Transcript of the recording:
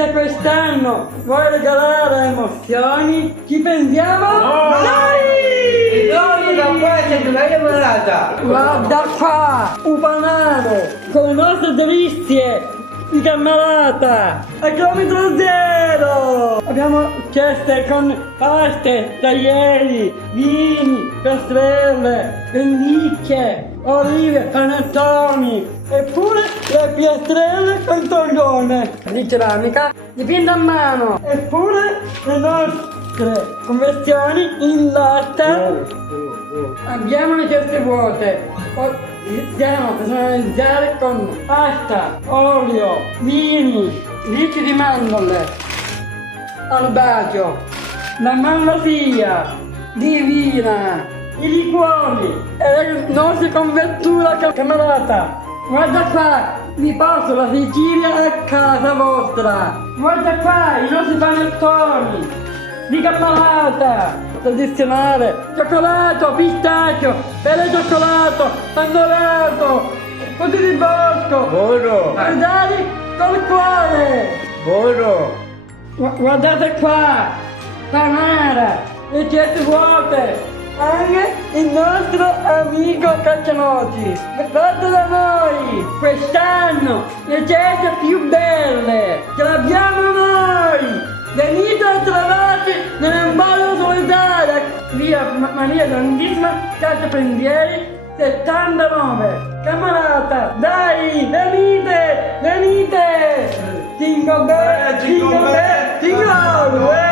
Se quest'anno vuoi regalare emozioni, ci pensiamo? Noi! No, da qua c'è una innamorata! Guarda qua, un banale, con le nostre delizie di Cammarata, a chilometro zero! Abbiamo ceste con paste, taglieri, vini, pastrelle, lenticchie, olive, panettoni, eppure le piastrelle con torglione di ceramica dipinta a mano, eppure le nostre confezioni in latta. Abbiamo le ceste vuote. Possiamo personalizzare con pasta, olio, vini, ricci di mandorle, albaceo, la malvasia, divina, i liquori e le nostre convetture Cammarata. Guarda qua, vi porto la Sicilia a casa vostra. Guarda qua, i nostri panettoni di Cammarata. Tradizionale, cioccolato, pistacchio, pelle cioccolato, pandolato, frutti di bosco, Buono! guardate col cuore, Buono! guardate qua, panara, le ceste vuote, anche il nostro amico Caccianoci, fatto da noi, quest'anno, le ceste più belle, ce l'abbiamo noi! Venite a trovarci nell'embargo solitaria, via Maria Grandissima, Casa Pensieri, 79, Cammarata, dai, venite, venite! Jingle bell, jingle bell, jingle all the way!